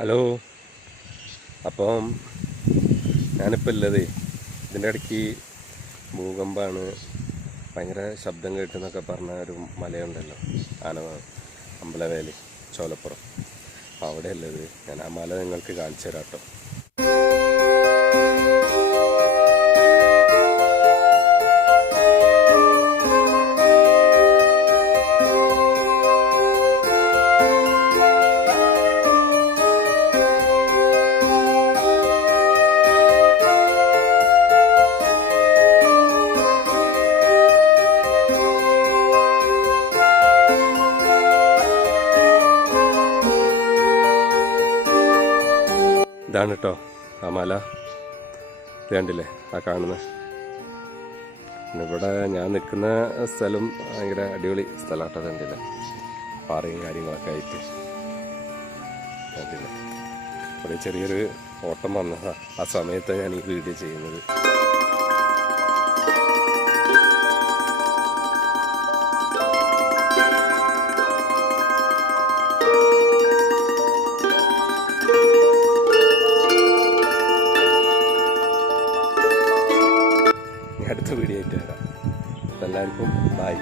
Hello. അപ്പം ഞാനിപ്പോൾ ഉള്ളത് ഇതിന്റെ ഇടയ്ക്ക് ഭൂകമ്പമാണ് ഭയങ്കര ശബ്ദം കേട്ടെന്നൊക്കെ പറഞ്ഞ ഒരു മലയുണ്ടല്ലോ ആന അമ്പലവേലി ചോലപ്പുറം. അപ്പോൾ അവിടെ ഉള്ളത് ഞാൻ ആ മല നിങ്ങൾക്ക് കാണിച്ചു തരാം കേട്ടോ. ഇതാണ് കേട്ടോ ആ മല. കണ്ടില്ലേ ആ കാണുന്നത് പിന്നെ ഇവിടെ ഞാൻ നിൽക്കുന്ന സ്ഥലം ഭയങ്കര അടിപൊളി സ്ഥലമാട്ടോ കണ്ടില്ല? പാറയും കാര്യങ്ങളൊക്കെ ആയിട്ട്. കണ്ടില്ല? ഇവിടെ ചെറിയൊരു ഓട്ടം വന്നതാണ് ആ സമയത്ത് ഞാൻ ഈ വീഡിയോ ചെയ്യുന്നത്. അടുത്ത വീഡിയോ ആയിട്ട് വരാം. എല്ലാവർക്കും ബൈ